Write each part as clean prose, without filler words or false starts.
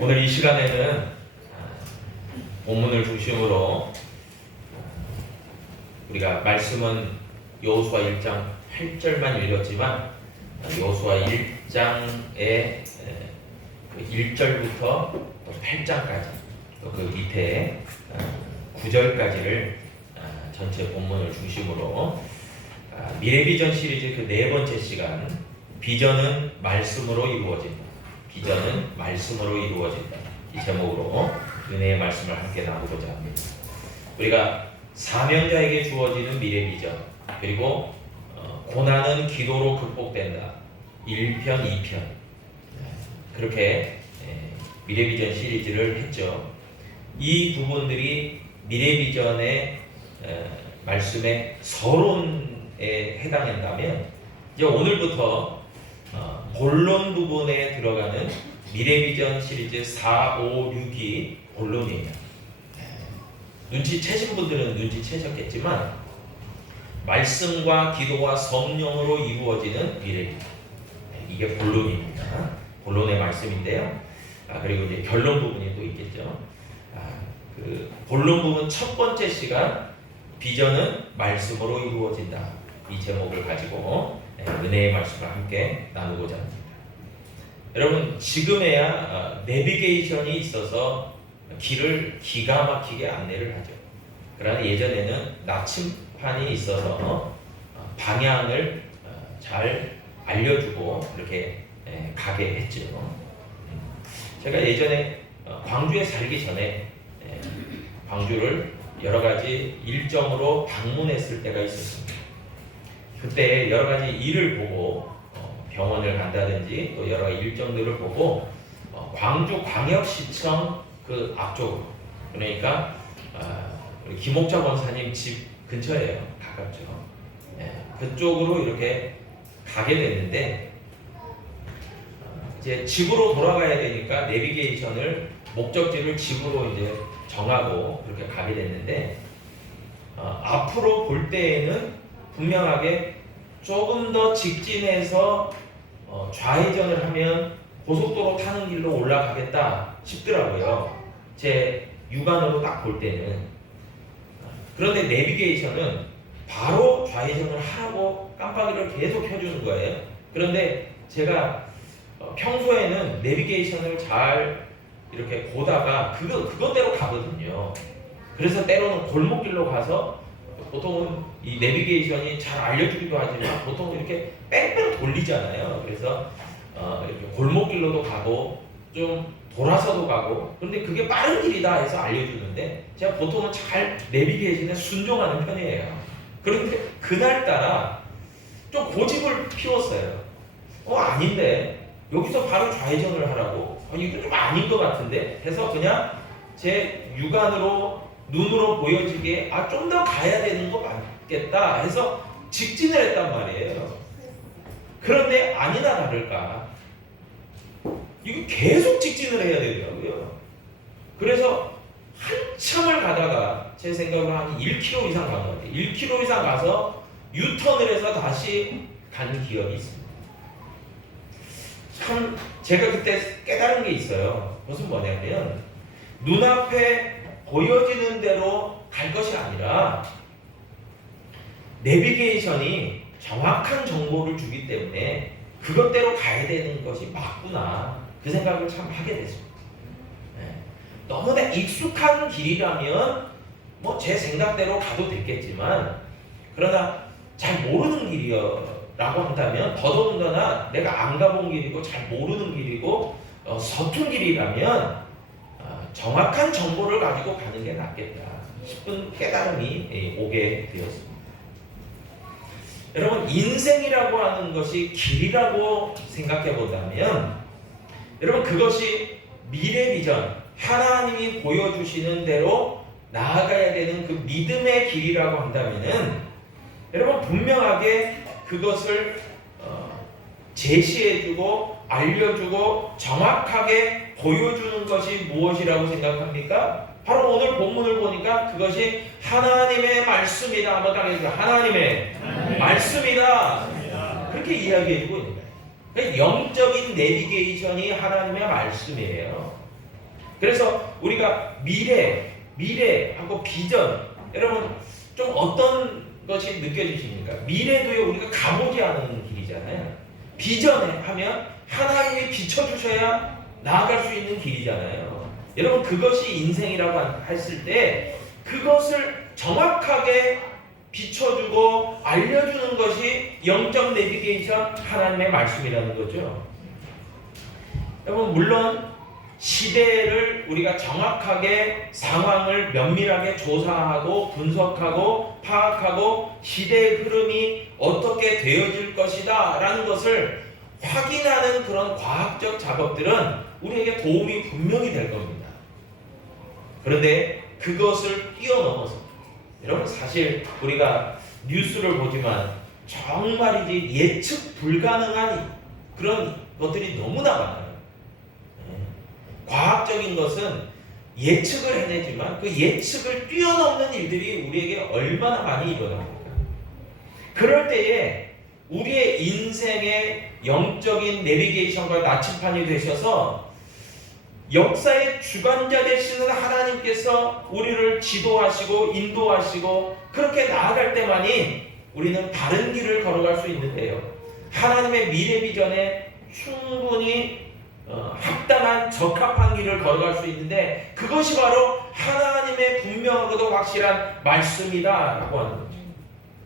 오늘 이 시간에는 본문을 중심으로 우리가 말씀은 여호수아 1장 8절만 읽었지만 여호수아 1장의 1절부터 8장까지 또 그 밑에 9절까지를 전체 본문을 중심으로 미래비전 시리즈 그 네 번째 시간, 비전은 말씀으로 이루어진다. 비전은 말씀으로 이루어진다. 이 제목으로 은혜의 말씀을 함께 나누고자 합니다. 우리가 사명자에게 주어지는 미래비전, 그리고 고난은 기도로 극복된다. 1편, 2편 그렇게 미래비전 시리즈를 했죠. 이 부분들이 미래비전의 말씀의 서론에 해당한다면 이제 오늘부터 본론 부분에 들어가는 미래비전 시리즈 4, 5, 6이 본론이에요. 눈치채신 분들은 눈치채셨겠지만 말씀과 기도와 성령으로 이루어지는 미래비전, 이게 본론입니다. 본론의 말씀인데요. 그리고 이제 결론 부분이 또 있겠죠. 그 본론 부분 첫 번째 시간, 비전은 말씀으로 이루어진다. 이 제목을 가지고 은혜의 말씀을 함께 나누고자 합니다. 여러분, 지금에야 내비게이션이 있어서 길을 기가 막히게 안내를 하죠. 그러나 예전에는 나침판이 있어서 방향을 잘 알려주고 그렇게 가게 했죠. 제가 예전에 광주에 살기 전에 광주를 여러 가지 일정으로 방문했을 때가 있었습니다. 그때 여러 가지 일을 보고 병원을 간다든지 또 여러 일정들을 보고 광주광역시청 그 앞쪽으로, 그러니까 우리 김옥자 권사님 집 근처예요. 가깝죠. 그쪽으로 이렇게 가게 됐는데 이제 집으로 돌아가야 되니까 내비게이션을 목적지를 집으로 이제 정하고 그렇게 가게 됐는데 앞으로 볼 때에는 분명하게 조금 더 직진해서 좌회전을 하면 고속도로 타는 길로 올라가겠다 싶더라고요. 제 육안으로 딱 볼 때는. 그런데 내비게이션은 바로 좌회전을 하라고 깜빡이를 계속 켜주는 거예요. 그런데 제가 평소에는 내비게이션을 잘 이렇게 보다가 그것대로 가거든요. 그래서 때로는 골목길로 가서 보통은 이 내비게이션이 잘 알려주기도 하지만 보통 이렇게 뺑뺑 돌리잖아요. 그래서 이렇게 골목길로도 가고 좀 돌아서도 가고, 그런데 그게 빠른 길이다 해서 알려주는데 제가 보통은 잘 내비게이션에 순종하는 편이에요. 그런데 그날따라 좀 고집을 피웠어요. 아닌데 여기서 바로 좌회전을 하라고? 이거 좀 아닌 것 같은데 해서 그냥 제 육안으로 눈으로 보여지게 좀 더 가야 되는 거 맞겠다 해서 직진을 했단 말이에요. 그런데 아니나 다를까 이거 계속 직진을 해야 되더라고요. 그래서 한참을 가다가 제 생각으로 한 1km 이상 간 것 같아요. 1km 이상 가서 유턴을 해서 다시 간 기억이 있습니다. 참 제가 그때 깨달은 게 있어요. 그것은 뭐냐면 눈앞에 보여지는 대로 갈 것이 아니라 내비게이션이 정확한 정보를 주기 때문에 그것대로 가야 되는 것이 맞구나, 그 생각을 참 하게 됐습니다. 너무나 익숙한 길이라면 뭐 제 생각대로 가도 됐겠지만, 그러나 잘 모르는 길이라고 한다면, 더더군다나 내가 안 가본 길이고 잘 모르는 길이고 서툰 길이라면 정확한 정보를 가지고 가는 게 낫겠다 싶은 깨달음이 오게 되었습니다. 여러분, 인생이라고 하는 것이 길이라고 생각해 본다면, 여러분 그것이 미래 비전, 하나님이 보여주시는 대로 나아가야 되는 그 믿음의 길이라고 한다면은, 여러분 분명하게 그것을 제시해주고 알려주고 정확하게 보여주는 것이 무엇이라고 생각합니까? 바로 오늘 본문을 보니까 그것이 하나님의 말씀이다. 한번 딱 해주세요. 하나님의 말씀이다. 그렇게 이야기해주고 있는 거예요. 영적인 내비게이션이 하나님의 말씀이에요. 그래서 우리가 미래하고 비전, 여러분 좀 어떤 것이 느껴지십니까? 미래도요 우리가 가보지 않은 길이잖아요. 비전에 하면 하나님이 비춰주셔야 나아갈 수 있는 길이잖아요. 여러분 그것이 인생이라고 했을 때 그것을 정확하게 비춰주고 알려주는 것이 영적 내비게이션 하나님의 말씀이라는 거죠. 여러분 물론 시대를 우리가 정확하게 상황을 면밀하게 조사하고 분석하고 파악하고 시대의 흐름이 어떻게 되어질 것이다 라는 것을 확인하는 그런 과학적 작업들은 우리에게 도움이 분명히 될 겁니다. 그런데 그것을 뛰어넘어서 여러분 사실 우리가 뉴스를 보지만 정말이지 예측 불가능한 그런 것들이 너무나 많아요. 과학적인 것은 예측을 해내지만 그 예측을 뛰어넘는 일들이 우리에게 얼마나 많이 일어납니까? 그럴 때에 우리의 인생의 영적인 내비게이션과 나침판이 되셔서 역사의 주관자 되시는 하나님께서 우리를 지도하시고 인도하시고 그렇게 나아갈 때만이 우리는 바른 길을 걸어갈 수 있는데요. 하나님의 미래 비전에 충분히 합당한 적합한 길을 걸어갈 수 있는데 그것이 바로 하나님의 분명하고도 확실한 말씀이다라고 하는 거죠.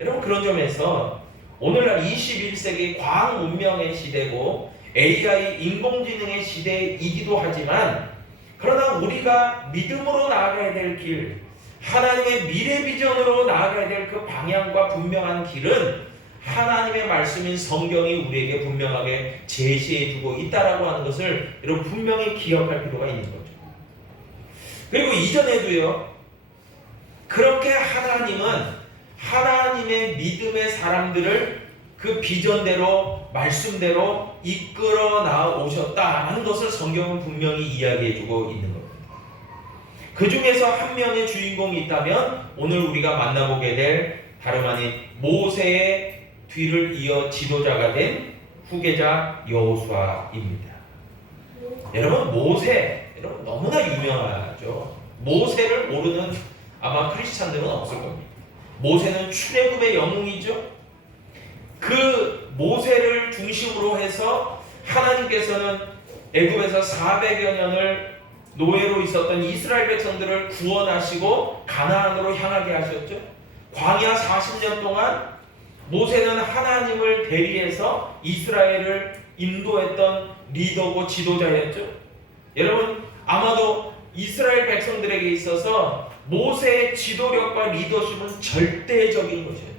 여러분 그런 점에서 오늘날 21세기 과학 문명의 시대고 AI 인공지능의 시대이기도 하지만 그러나 우리가 믿음으로 나아가야 될 길, 하나님의 미래 비전으로 나아가야 될 그 방향과 분명한 길은 하나님의 말씀인 성경이 우리에게 분명하게 제시해주고 있다라고 하는 것을 여러분 분명히 기억할 필요가 있는 거죠. 그리고 이전에도요 그렇게 하나님은 하나님의 믿음의 사람들을 그 비전대로 말씀대로 이끌어 나오셨다라는 것을 성경은 분명히 이야기해주고 있는 겁니다. 그 중에서 한 명의 주인공이 있다면 오늘 우리가 만나보게 될 다름 아닌 모세의 뒤를 이어 지도자가 된 후계자 여호수아입니다. 여러분 모세 여러분 너무나 유명하죠. 모세를 모르는 아마 크리스찬들은 없을 겁니다. 모세는 출애굽의 영웅이죠. 그 모세를 중심으로 해서 하나님께서는 애굽에서 400여 년을 노예로 있었던 이스라엘 백성들을 구원하시고 가나안으로 향하게 하셨죠. 광야 40년 동안 모세는 하나님을 대리해서 이스라엘을 인도했던 리더고 지도자였죠. 여러분 아마도 이스라엘 백성들에게 있어서 모세의 지도력과 리더십은 절대적인 것이에요.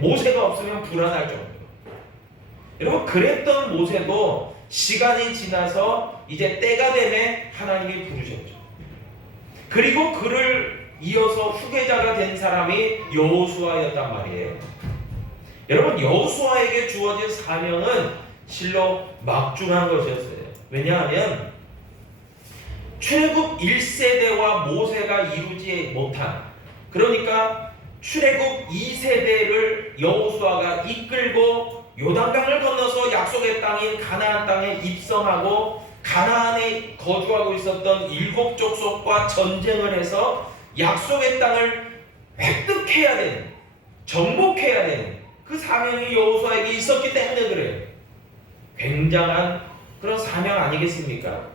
모세가 없으면 불안할 정도로. 여러분 그랬던 모세도 시간이 지나서 이제 때가 되매 하나님이 부르셨죠. 그리고 그를 이어서 후계자가 된 사람이 여호수아였단 말이에요. 여러분 여호수아에게 주어진 사명은 실로 막중한 것이었어요. 왜냐하면 출애굽 1세대와 모세가 이루지 못한, 그러니까 출애굽 2세대를 여호수아가 이끌고 요단강을 건너서 약속의 땅인 가나안 땅에 입성하고 가나안에 거주하고 있었던 7 족속과 전쟁을 해서 약속의 땅을 획득해야 되는, 정복해야 되는 그 사명이 여호수아에게 있었기 때문에 그래요. 굉장한 그런 사명 아니겠습니까?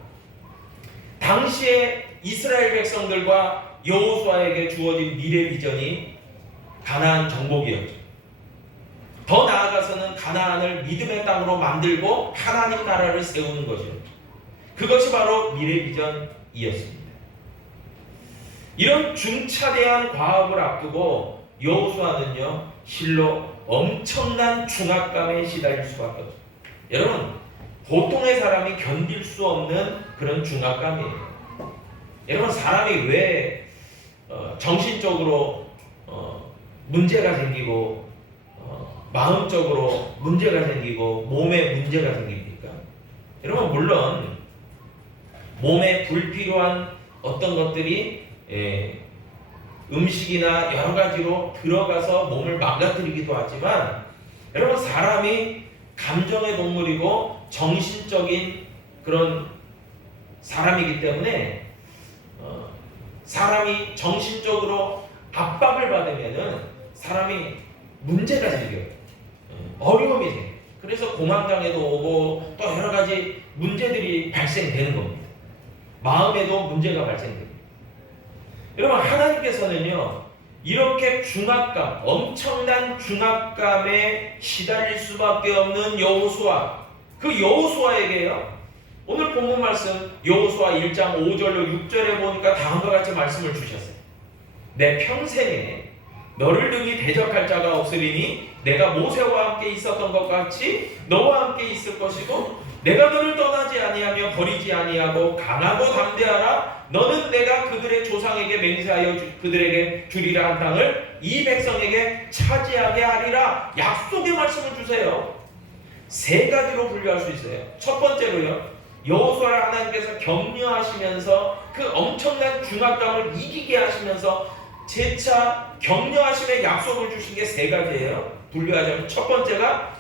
당시에 이스라엘 백성들과 여호수아에게 주어진 미래 비전이 가나안 정복이었죠. 더 나아가서는 가나안을 믿음의 땅으로 만들고 하나님 나라를 세우는 것이었죠. 그것이 바로 미래 비전이었습니다. 이런 중차대한 과업을 앞두고 여호수아는요 실로 엄청난 중압감에 시달릴 수밖에 없어요. 여러분 보통의 사람이 견딜 수 없는 그런 중압감이에요. 여러분 사람이 왜 정신적으로 문제가 생기고 마음적으로 문제가 생기고 몸에 문제가 생깁니까? 여러분 물론 몸에 불필요한 어떤 것들이 음식이나 여러 가지로 들어가서 몸을 망가뜨리기도 하지만 여러분 사람이 감정의 동물이고 정신적인 그런 사람이기 때문에 사람이 정신적으로 압박을 받으면은 사람이 문제가 생겨요. 어려움이 생겨요. 그래서 공황장애도 오고 또 여러 가지 문제들이 발생되는 겁니다. 마음에도 문제가 발생됩니다. 여러분, 하나님께서는요, 이렇게 중압감, 엄청난 중압감에 시달릴 수밖에 없는 여호수아, 그 여호수아에게요, 오늘 본문 말씀 여호수아 1장 5절로 6절에 보니까 다음과 같이 말씀을 주셨어요. 내 평생에 너를 능히 대적할 자가 없으리니 내가 모세와 함께 있었던 것 같이 너와 함께 있을 것이고 내가 너를 떠나지 아니하며 버리지 아니하고 강하고 담대하라. 너는 내가 그들의 조상에게 맹세하여 그들에게 주리라 한 땅을 이 백성에게 차지하게 하리라. 약속의 말씀을 주세요. 세 가지로 분류할 수 있어요. 첫 번째로요, 여호수아를 하나님께서 격려하시면서 그 엄청난 중압감을 이기게 하시면서 재차 격려하심의 약속을 주신 게 세 가지예요. 분류하자면 첫 번째가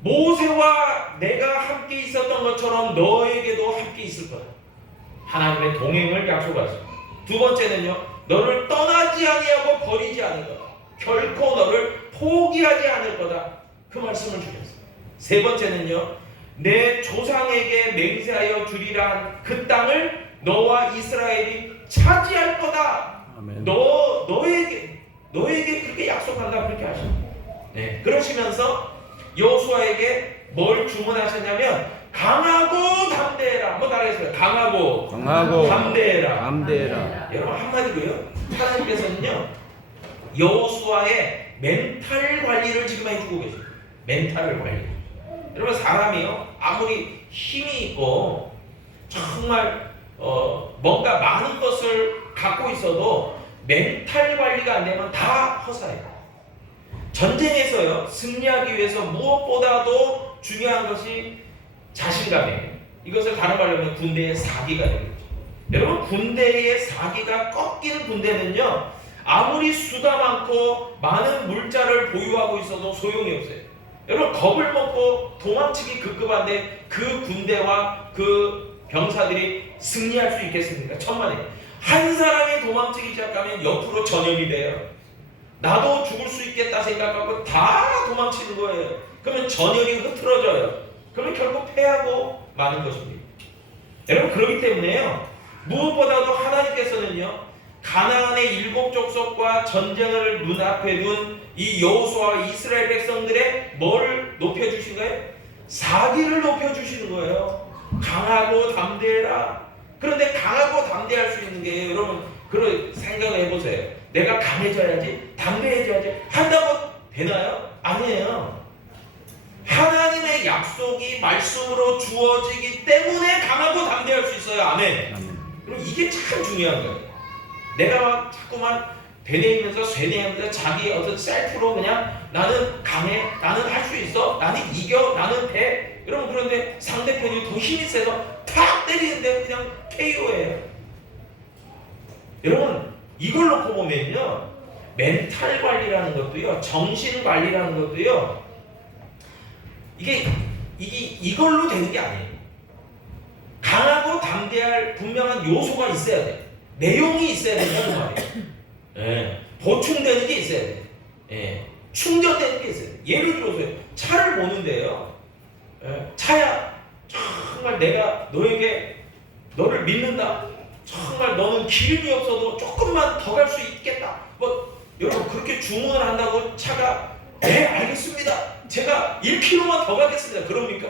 모세와 내가 함께 있었던 것처럼 너에게도 함께 있을 거다. 하나님의 동행을 약속하십니다. 두 번째는요, 너를 떠나지 아니하고 버리지 않을 거다. 결코 너를 포기하지 않을 거다. 그 말씀을 주셨어요. 세 번째는요, 내 조상에게 맹세하여 주리라 한 그 땅을 너와 이스라엘이 차지할 거다. 아멘. 너에게 그렇게 약속한다, 그렇게 하십니다. 네, 그러시면서 여호수아에게 뭘 주문하셨냐면 강하고 담대해라. 한번 따라해주세요. 강하고 담대해라. 여러분, 한마디로요, 하나님께서는요, 여호수아의 멘탈 관리를 지금 해주고 계십니다. 멘탈 관리. 여러분, 사람이요, 아무리 힘이 있고 정말 뭔가 많은 것을 갖고 있어도 멘탈 관리가 안 되면 다 허사해요. 전쟁에서요, 승리하기 위해서 무엇보다도 중요한 것이 자신감이에요. 이것을 다른 말로 하면 군대의 사기가 되겠죠. 여러분, 군대의 사기가 꺾이는 군대는요, 아무리 수가 많고 많은 물자를 보유하고 있어도 소용이 없어요. 여러분, 겁을 먹고 도망치기 급급한데 그 군대와 그 병사들이 승리할 수 있겠습니까? 천만에. 한 사람이 도망치기 시작하면 옆으로 전염이 돼요. 나도 죽을 수 있겠다 생각하고 다 도망치는 거예요. 그러면 전열이 흐트러져요. 그러면 결국 패하고 마는 것입니다. 여러분, 그렇기 때문에요, 무엇보다도 하나님께서는요, 가나안의 7 족속과 전쟁을 눈앞에 둔 이 여호수아와 이스라엘 백성들의 뭘 높여주신가요? 사기를 높여주시는 거예요. 강하고 담대해라. 그런데 강하고 담대할 수 있는 게, 여러분, 그런 생각을 해보세요. 내가 강해져야지, 담대해져야지 한다고 되나요? 아니에요. 하나님의 약속이 말씀으로 주어지기 때문에 강하고 담대할 수 있어요. 아멘. 그럼 이게 참 중요한 거예요. 내가 막 자꾸만 되뇌이면서 쇠뇌하면서 자기 어떤 셀프로 그냥 나는 강해, 나는 할 수 있어, 나는 이겨, 나는 돼. 여러분, 그런데 상대편이 더 힘이 세서 탁 때리는데 그냥 KO예요. 여러분, 이걸 놓고 보면요, 멘탈 관리라는 것도요, 정신 관리라는 것도요, 이게 이걸로 되는 게 아니에요. 강하고 담대할 분명한 요소가 있어야 돼. 내용이 있어야 된다는 말이에요. 예, 보충되는 게 있어야 돼. 예, 충전되는 게 있어야 돼. 예를 들어서 차를 보는데요, 예, 차야, 정말 내가 너를 믿는다. 정말 너는 기름이 없어도 조금만 더 갈 수 있겠다. 뭐 여러분, 그렇게 주문을 한다고 차가 네, 알겠습니다, 제가 1km만 더 가겠습니다, 그럽니까?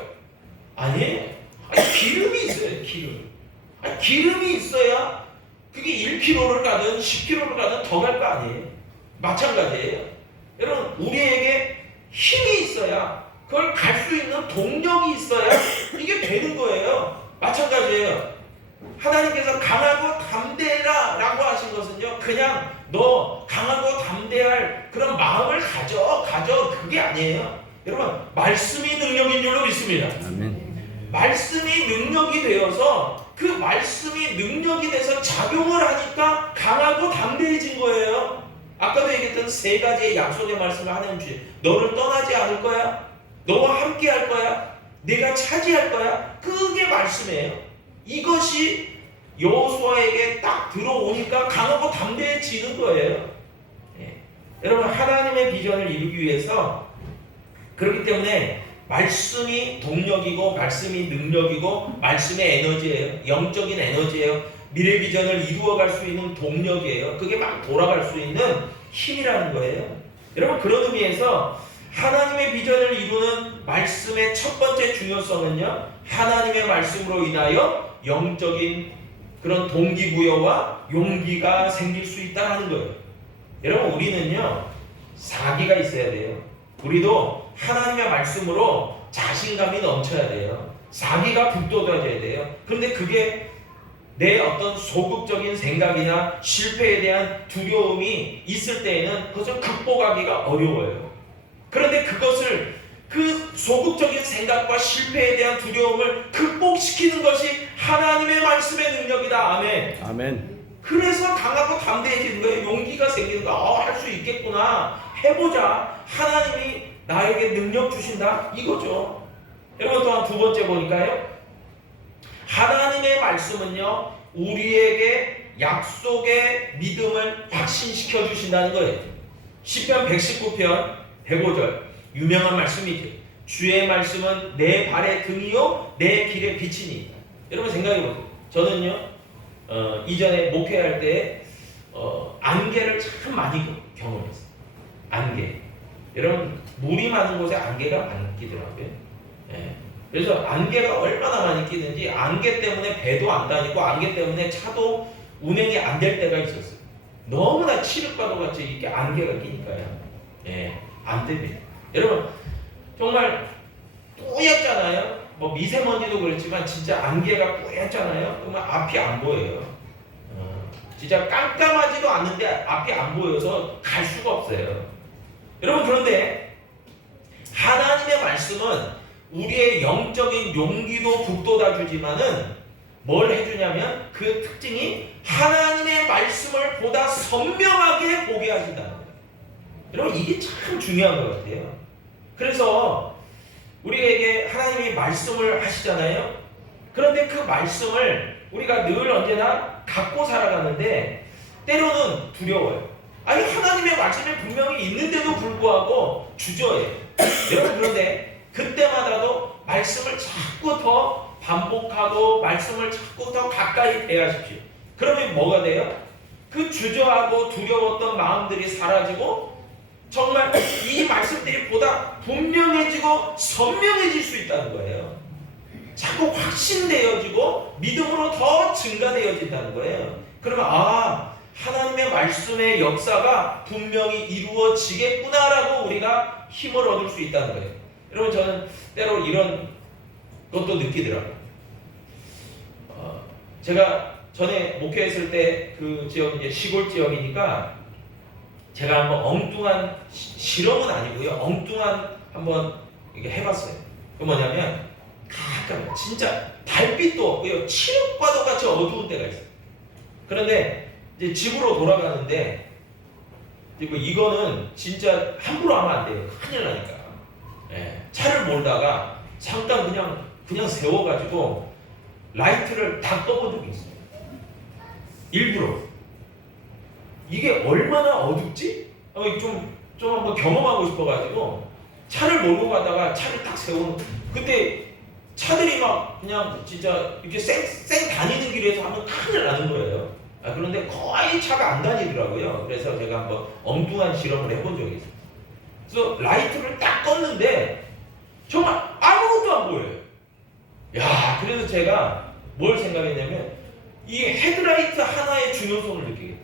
아니에요. 기름이 있어요. 기름이 있어야 그게 1km를 가든 10km를 가든 더 갈 거 아니에요. 마찬가지예요. 여러분, 우리에게 힘이 있어야, 그걸 갈 수 있는 동력이 있어야 이게 되는 거예요. 마찬가지예요. 하나님께서 강하고 담대해라 라고 하신 것은요, 그냥 너 강하고 담대할 그런 마음을 가져, 그게 아니에요. 여러분, 말씀이 능력인 줄로 믿습니다. 아멘. 말씀이 능력이 되어서, 그 말씀이 능력이 돼서 작용을 하니까 강하고 담대해진 거예요. 아까도 얘기했던 세 가지의 약속의 말씀을 하나님 주시. 너를 떠나지 않을 거야, 너와 함께 할 거야, 내가 차지할 거야. 그게 말씀이에요. 이것이 여호수아에게 딱 들어오니까 강하고 담대해지는 거예요. 예. 여러분, 하나님의 비전을 이루기 위해서, 그렇기 때문에 말씀이 동력이고 말씀이 능력이고 말씀의 에너지예요. 영적인 에너지예요. 미래 비전을 이루어갈 수 있는 동력이에요. 그게 막 돌아갈 수 있는 힘이라는 거예요. 여러분, 그런 의미에서 하나님의 비전을 이루는 말씀의 첫 번째 중요성은요, 하나님의 말씀으로 인하여 영적인 그런 동기부여와 용기가 생길 수 있다는 거예요. 여러분, 우리는요, 사기가 있어야 돼요. 우리도 하나님의 말씀으로 자신감이 넘쳐야 돼요. 사기가 북돋아져야 돼요. 그런데 그게 내 어떤 소극적인 생각이나 실패에 대한 두려움이 있을 때에는 그것을 극복하기가 어려워요. 그런데 그것을, 그 소극적인 생각과 실패에 대한 두려움을 극복시키는 것이 하나님의 말씀의 능력이다. 아멘. 아멘. 그래서 강하고 담대해지는 거예요. 용기가 생기는 거야. 할 수 있겠구나. 해보자. 하나님이 나에게 능력 주신다. 이거죠. 여러분, 또한 두 번째 보니까요, 하나님의 말씀은요, 우리에게 약속의 믿음을 확신시켜 주신다는 거예요. 시편 119편 105절 유명한 말씀이죠. 주의 말씀은 내 발의 등이요 내 길의 빛이니. 여러분, 생각해 보세요. 저는요, 이전에 목회할 때 안개를 참 많이 경험했어요. 안개. 여러분, 물이 많은 곳에 안개가 많이 끼더라고요. 예. 그래서 안개가 얼마나 많이 끼는지, 안개 때문에 배도 안 다니고 안개 때문에 차도 운행이 안 될 때가 있었어요. 너무나 칠흑과도 같이 이렇게 안개가 끼니까요. 예, 안 됩니다. 여러분, 정말 뿌옇잖아요. 뭐 미세먼지도 그렇지만 진짜 안개가 뿌옇잖아요. 그러면 앞이 안 보여요. 진짜 깜깜하지도 않는데 앞이 안 보여서 갈 수가 없어요. 여러분, 그런데 하나님의 말씀은 우리의 영적인 용기도 북돋아 주지만은 뭘 해주냐면, 그 특징이 하나님의 말씀을 보다 선명하게 보게 하신다는 거예요. 여러분, 이게 참 중요한 것 같아요. 그래서 우리에게 하나님이 말씀을 하시잖아요. 그런데 그 말씀을 우리가 늘 언제나 갖고 살아가는데 때로는 두려워요. 아니, 하나님의 말씀이 분명히 있는데도 불구하고 주저해요. 여러분, 그런데 그때마다도 말씀을 자꾸 더 반복하고 말씀을 자꾸 더 가까이 대하십시오. 그러면 뭐가 돼요? 그 주저하고 두려웠던 마음들이 사라지고 정말 이 말씀들이 보다 분명해지고 선명해질 수 있다는 거예요. 자꾸 확신되어지고 믿음으로 더 증가되어진다는 거예요. 그러면 하나님의 말씀의 역사가 분명히 이루어지겠구나라고 우리가 힘을 얻을 수 있다는 거예요. 여러분, 저는 때로 이런 것도 느끼더라고요. 제가 전에 목회했을 때 그 지역, 이제 시골 지역이니까 제가 한번 엉뚱한 실험은 아니고요, 엉뚱한 한번 이게 해봤어요. 그 뭐냐면, 가끔 진짜 달빛도 없고요, 칠흑과도 같이 어두운 때가 있어요. 그런데 이제 집으로 돌아가는데, 이거는 진짜 함부로 하면 안 돼요. 큰일 나니까. 예, 차를 몰다가 잠깐 그냥 세워가지고 라이트를 다 꺼본 적이 있어요. 일부러. 이게 얼마나 어둡지? 좀 한번 경험하고 싶어가지고 차를 몰고 가다가 차를 딱 세우는, 그때 차들이 막 그냥 진짜 이렇게 쌩 다니는 길에서 하면 큰일 나는 거예요. 그런데 거의 차가 안 다니더라고요. 그래서 제가 한번 엉뚱한 실험을 해본 적이 있어요. 그래서 라이트를 딱 껐는데 정말 아무것도 안 보여요. 야, 그래서 제가 뭘 생각했냐면, 이 헤드라이트 하나의 중요성을 느끼게.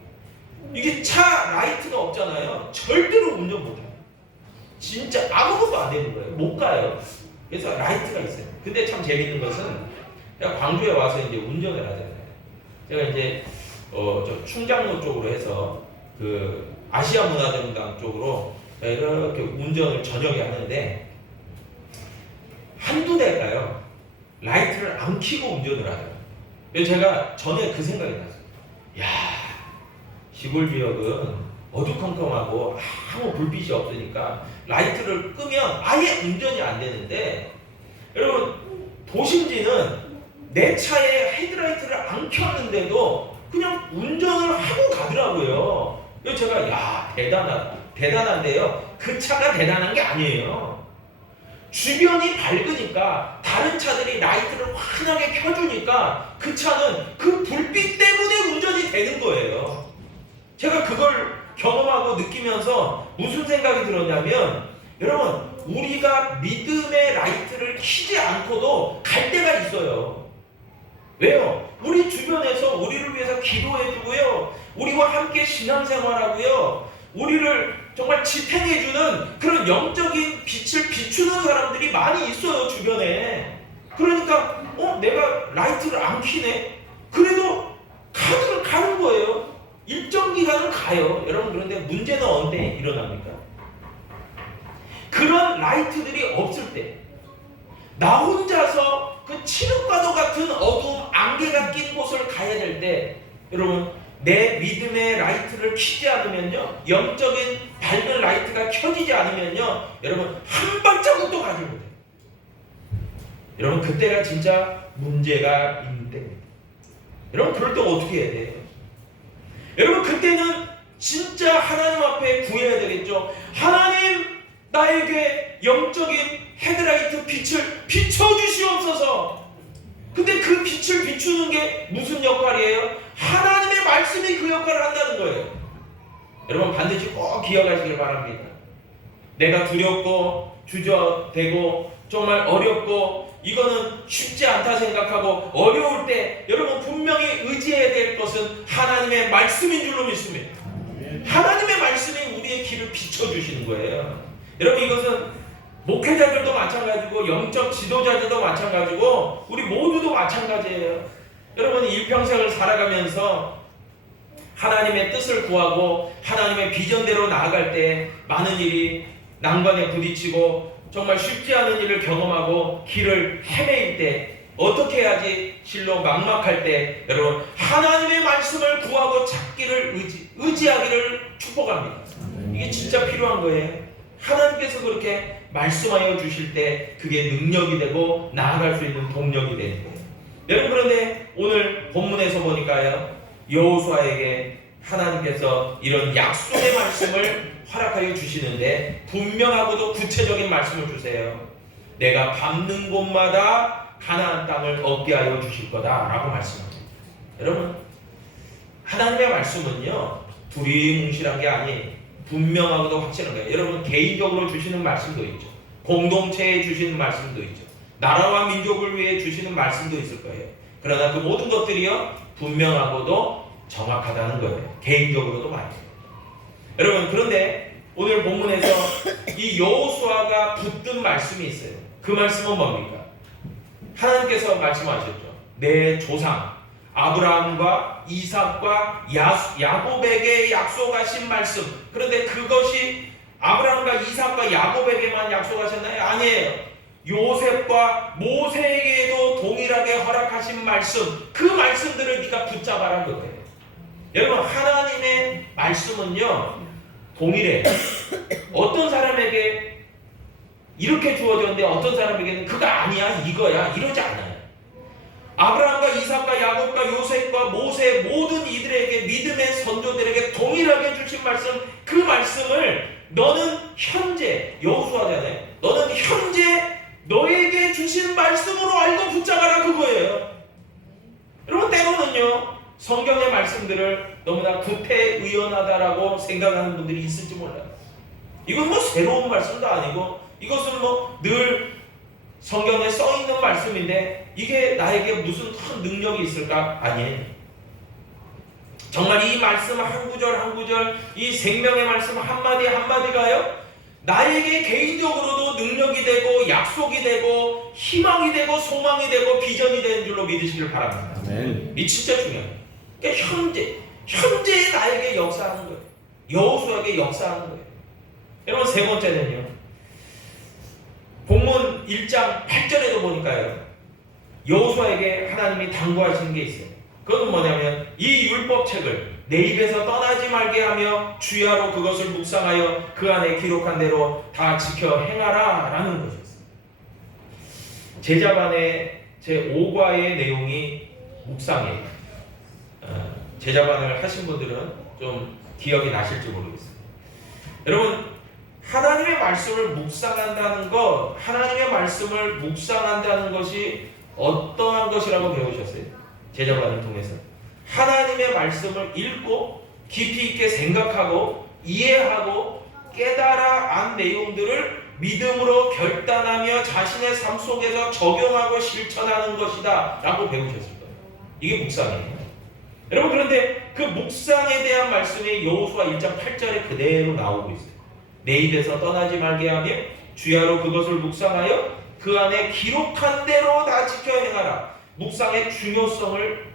이게 차 라이트가 없잖아요. 절대로 운전 못해요. 진짜 아무것도 안 되는 거예요. 못 가요. 그래서 라이트가 있어요. 근데 참 재밌는 것은, 제가 광주에 와서 이제 운전을 하잖아요. 제가 이제 저 충장로 쪽으로 해서 그 아시아 문화정당 쪽으로 이렇게 운전을 저녁에 하는데, 한두 대가요 라이트를 안 켜고 운전을 하더라고요. 그래서 제가 전에 그 생각이 났어요. 야, 시골 지역은 어두컴컴하고 아무 불빛이 없으니까 라이트를 끄면 아예 운전이 안 되는데, 여러분, 도심지는 내 차에 헤드라이트를 안 켰는데도 그냥 운전을 하고 가더라고요. 그래서 제가 야 대단한데요. 그 차가 대단한 게 아니에요. 주변이 밝으니까 다른 차들이 라이트를 환하게 켜주니까 그 차는 그 불빛 때문에 운전이 되는 거예요. 제가 그걸 경험하고 느끼면서 무슨 생각이 들었냐면, 여러분, 우리가 믿음의 라이트를 켜지 않고도 갈 때가 있어요. 왜요? 우리 주변에서 우리를 위해서 기도해주고요, 우리와 함께 신앙생활하고요, 우리를 정말 지탱해주는 그런 영적인 빛을 비추는 사람들이 많이 있어요, 주변에. 그러니까 내가 라이트를 안 켜네? 그래도 가는 거예요. 일정 기간은 가요. 여러분, 그런데 문제는 언제 일어납니까? 그런 라이트들이 없을 때, 나 혼자서 그 칠흑과도 같은 어두움, 안개가 낀 곳을 가야 될 때, 여러분, 내 믿음의 라이트를 켜지 않으면요, 영적인 밝은 라이트가 켜지지 않으면요, 여러분, 한 발자국도 가지 못해요. 여러분, 그때가 진짜 문제가 있는 때입니다. 여러분, 그럴 때 어떻게 해야 돼요? 여러분, 그때는 진짜 하나님 앞에 구해야 되겠죠. 하나님, 나에게 영적인 헤드라이트 빛을 비춰주시옵소서. 근데 그 빛을 비추는 게 무슨 역할이에요? 하나님의 말씀이 그 역할을 한다는 거예요. 여러분, 반드시 꼭 기억하시길 바랍니다. 내가 두렵고 주저되고 정말 어렵고 이거는 쉽지 않다 생각하고 어려울 때, 여러분, 분명히 의지해야 될 것은 하나님의 말씀인 줄로 믿습니다. 하나님의 말씀이 우리의 길을 비춰주시는 거예요. 여러분, 이것은 목회자들도 마찬가지고 영적 지도자들도 마찬가지고 우리 모두도 마찬가지예요. 여러분, 일평생을 살아가면서 하나님의 뜻을 구하고 하나님의 비전대로 나아갈 때 많은 일이 난관에 부딪히고 정말 쉽지 않은 일을 경험하고 길을 헤매일 때 어떻게 해야지 실로 막막할 때, 여러분, 하나님의 말씀을 구하고 찾기를 의지하기를 축복합니다. 이게 진짜 필요한 거예요. 하나님께서 그렇게 말씀하여 주실 때 그게 능력이 되고 나아갈 수 있는 동력이 되는 거예요. 여러분, 그런데 오늘 본문에서 보니까요, 여호수아에게 하나님께서 이런 약속의 말씀을 허락하여 주시는데 분명하고도 구체적인 말씀을 주세요. 내가 밟는 곳마다 가나안 땅을 얻게 하여 주실 거다라고 말씀합니다. 여러분, 하나님의 말씀은요, 두리뭉실한 게 아니에요. 분명하고도 확실한 거예요. 여러분, 개인적으로 주시는 말씀도 있죠. 공동체에 주시는 말씀도 있죠. 나라와 민족을 위해 주시는 말씀도 있을 거예요. 그러나 그 모든 것들이요, 분명하고도 정확하다는 거예요. 개인적으로도 말이에요. 여러분, 그런데 오늘 본문에서 이 여호수아가 붙든 말씀이 있어요. 그 말씀은 뭡니까? 하나님께서 말씀하셨죠. 내 조상 아브라함과 이삭과 야곱에게 약속하신 말씀. 그런데 그것이 아브라함과 이삭과 야곱에게만 약속하셨나요? 아니에요. 요셉과 모세에게도 동일하게 허락하신 말씀, 그 말씀들을 네가 붙잡아라 그거예요. 여러분, 하나님의 말씀은요, 동일해요. 어떤 사람에게 이렇게 주어졌는데 어떤 사람에게는 그가 아니야, 이거야, 이러지 않아요. 아브라함과 이삭과 야곱과 요셉과 모세 모든 이들에게, 믿음의 선조들에게 동일하게 주신 말씀, 그 말씀을 너는 현재, 여호수아잖아요, 너는 현재 너에게 주신 말씀으로 알고 붙잡아라 그거예요. 여러분, 때로는요, 성경의 말씀들을 너무나 구태의연하다라고 생각하는 분들이 있을지 몰라요. 이건 뭐 새로운 말씀도 아니고 이것은 뭐 늘 성경에 써있는 말씀인데 이게 나에게 무슨 큰 능력이 있을까? 아니에요. 정말 이 말씀 한 구절 한 구절, 이 생명의 말씀 한마디 한마디가요, 나에게 개인적으로도 능력이 되고 약속이 되고 희망이 되고 소망이 되고 비전이 되는 줄로 믿으시길 바랍니다. 이 진짜 중요해요. 그러니까 현재의 나에게 역사하는 거예요. 여호수아에게 역사하는 거예요. 여러분, 세 번째는요, 본문 1장 8절에도 보니까요, 여호수아에게 하나님이 당부하시는 게 있어요. 그건 뭐냐면, 이 율법책을 내 입에서 떠나지 말게 하며 주야로 그것을 묵상하여 그 안에 기록한 대로 다 지켜 행하라 라는 것이었어요. 제자반에 제5과의 내용이 묵상이에요. 제자반을 하신 분들은 좀 기억이 나실지 모르겠어요. 여러분, 하나님의 말씀을 묵상한다는 것, 하나님의 말씀을 묵상한다는 것이 어떠한 것이라고 배우셨어요? 제자반을 통해서 하나님의 말씀을 읽고 깊이 있게 생각하고 이해하고 깨달아 안 내용들을 믿음으로 결단하며 자신의 삶 속에서 적용하고 실천하는 것이다 라고 배우셨을 거예요. 이게 묵상이에요. 여러분, 그런데 그 묵상에 대한 말씀이 여호수아 1장 8절에 그대로 나오고 있어요. 내 입에서 떠나지 말게 하며 주야로 그것을 묵상하여 그 안에 기록한 대로 다 지켜 행하라. 묵상의 중요성을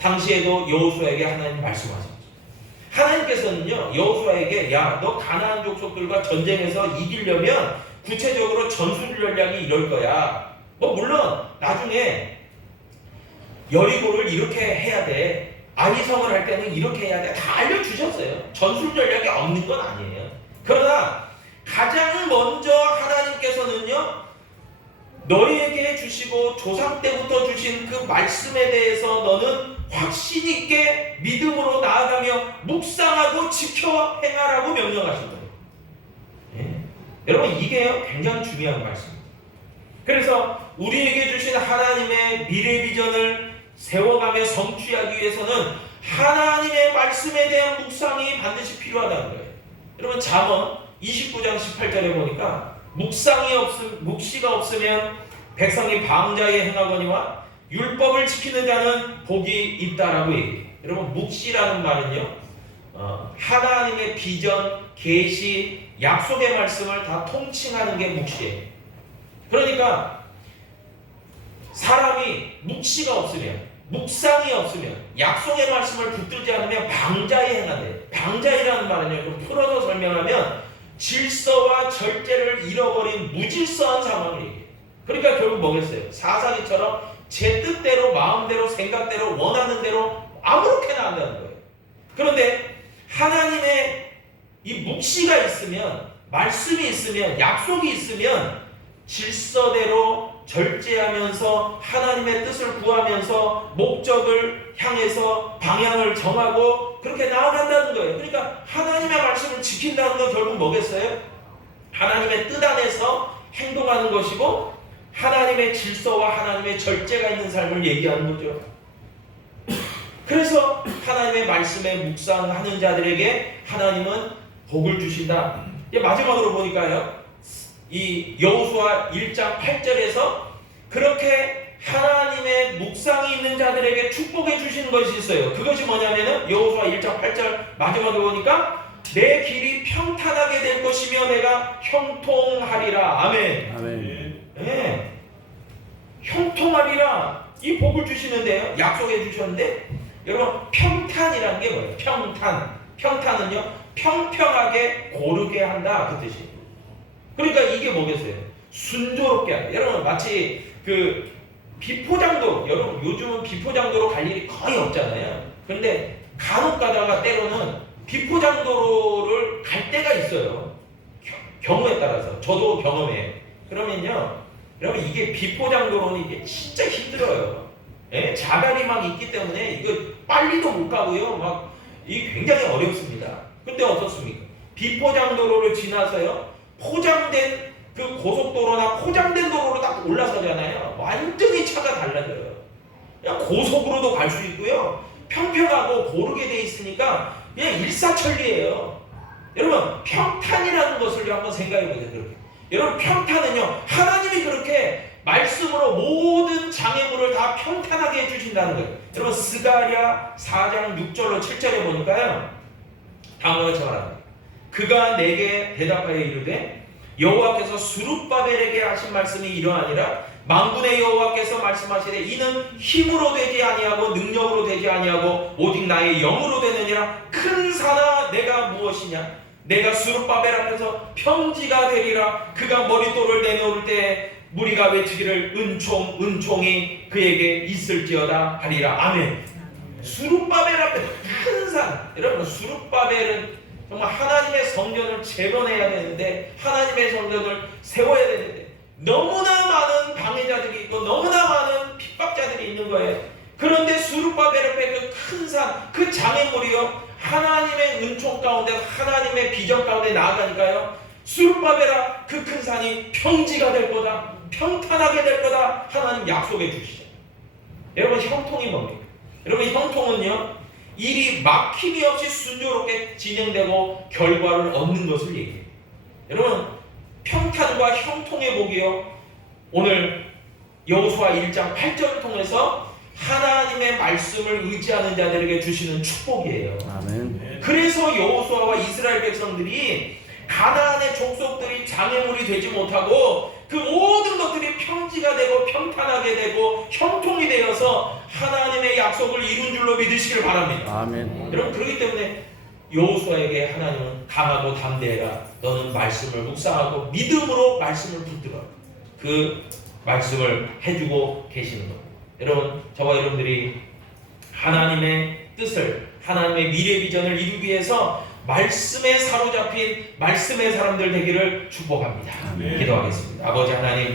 당시에도 여호수아에게 하나님 말씀하셨죠. 하나님께서는요, 여호수아에게 야, 너 가나안 족속들과 전쟁에서 이기려면 구체적으로 전술 전략이 이럴 거야. 뭐 물론 나중에 여리고를 이렇게 해야 돼. 아이성을 할 때는 이렇게 해야 돼. 다 알려주셨어요. 전술 전략이 없는 건 아니에요. 그러나 가장 먼저 하나님께서는요, 너희에게 주시고 조상 때부터 주신 그 말씀에 대해서 너는 확신 있게 믿음으로 나아가며 묵상하고 지켜 행하라고 명령하신 거예요. 예. 여러분, 이게 굉장히 중요한 말씀입니다. 그래서 우리에게 주신 하나님의 미래 비전을 세워가며 성취하기 위해서는 하나님의 말씀에 대한 묵상이 반드시 필요하다는 거예요. 여러분, 잠언 29장 18절에 보니까 묵시가 없으면 백성이 방자에 행하거니와 율법을 지키는 자는 복이 있다라고 얘기해요. 여러분, 묵시라는 말은요, 하나님의 비전, 계시, 약속의 말씀을 다 통칭하는 게 묵시예요. 그러니까 사람이 묵시가 없으면, 묵상이 없으면, 약속의 말씀을 붙들지 않으면 방자에 행한대. 방자이라는 말은요, 풀어서 설명하면 질서와 절제를 잃어버린 무질서한 상황을 얘기해요. 그러니까 결국 뭐겠어요? 사사기처럼 제 뜻대로, 마음대로, 생각대로, 원하는 대로 아무렇게나 한다는 거예요. 그런데 하나님의 이 묵시가 있으면, 말씀이 있으면, 약속이 있으면 질서대로 절제하면서 하나님의 뜻을 구하면서 목적을 향해서 방향을 정하고 그렇게 나아간다는 거예요. 그러니까 하나님의 말씀을 지킨다는 건 결국 뭐겠어요? 하나님의 뜻 안에서 행동하는 것이고 하나님의 질서와 하나님의 절제가 있는 삶을 얘기하는 거죠. 그래서 하나님의 말씀에 묵상하는 자들에게 하나님은 복을 주신다. 마지막으로 보니까요, 이 여호수아 1장 8절에서 그렇게 하나님의 묵상이 있는 자들에게 축복해 주시는 것이 있어요. 그것이 뭐냐면은 여호수아 1장 8절 마지막에 보니까 내 길이 평탄하게 될 것이며 내가 형통하리라. 아멘. 아멘. 네. 형통하리라. 이 복을 주시는데요, 약속해 주셨는데, 여러분, 평탄이라는 게 뭐예요? 평탄은요, 평평하게 고르게 한다, 그 뜻이에요. 그러니까 이게 뭐겠어요? 순조롭게 한다. 여러분, 마치 그 비포장도로, 여러분 요즘은 비포장도로 갈 일이 거의 없잖아요. 그런데 간혹 가다가 때로는 비포장도로를 갈 때가 있어요. 경우에 따라서. 저도 경험해요. 그러면요, 여러분, 이게 비포장도로는 이게 진짜 힘들어요. 예? 자갈이 막 있기 때문에 이거 빨리도 못 가고요. 막 이게 굉장히 어렵습니다. 근데 어떻습니까? 비포장도로를 지나서요, 포장된 그 고속도로나 포장된 도로로 딱 올라서잖아요. 완전히 차가 달라져요. 그냥 고속으로도 갈 수 있고요, 평평하고 고르게 돼 있으니까 그냥 일사천리예요. 여러분, 평탄이라는 것을 한번 생각해 보세요. 그렇게. 여러분, 평탄은요, 하나님이 그렇게 말씀으로 모든 장애물을 다 평탄하게 해주신다는 거예요. 여러분, 스가랴 4장 6절로 7절에 보니까요, 다음과 같이 말합니다. 그가 내게 대답하여 이르되 여호와께서 스룹바벨에게 하신 말씀이 이러하니라. 만군의 여호와께서 말씀하시되 이는 힘으로 되지 아니하고 능력으로 되지 아니하고 오직 나의 영으로 되느니라. 큰 산아, 내가 무엇이냐? 내가 스룹바벨 앞에서 평지가 되리라. 그가 머릿돌을 내놓을 때 무리가 외치기를 은총이 그에게 있을지어다 하리라. 아멘. 스룹바벨 앞에 큰 산. 여러분, 스룹바벨은 정말 하나님의 성전을 재건해야 되는데, 하나님의 성전을 세워야 되는데, 너무나 많은 방해자들이 있고 너무나 많은 핍박자들이 있는 거예요. 그런데 수르바벨 앞에 그 큰 산, 그 장애물이요, 하나님의 은총 가운데, 하나님의 비전 가운데 나아가니까요, 수르바벨아, 그 큰 산이 평지가 될 거다, 평탄하게 될 거다, 하나님 약속해 주시죠. 여러분, 형통이 뭡니까? 여러분, 형통은요, 일이 막힘이 없이 순조롭게 진행되고 결과를 얻는 것을 얘기해요. 여러분, 평탄과 형통의 복이요, 오늘 여호수아 1장 8절을 통해서 하나님의 말씀을 의지하는 자들에게 주시는 축복이에요. 아멘. 그래서 여호수아와 이스라엘 백성들이 가나안의 족속들이 장애물이 되지 못하고 그 모든 것들이 평지가 되고 평탄하게 되고 형통이 되어서 하나님의 약속을 이룬 줄로 믿으시길 바랍니다. 아멘. 여러분, 그렇기 때문에 여호수아에게 하나님은 강하고 담대해라, 너는 말씀을 묵상하고 믿음으로 말씀을 붙들어, 그 말씀을 해주고 계시는 겁니다. 여러분, 저와 여러분들이 하나님의 뜻을, 하나님의 미래 비전을 이루기 위해서 말씀에 사로잡힌 말씀의 사람들 되기를 축복합니다. 아멘. 기도하겠습니다. 아버지 하나님,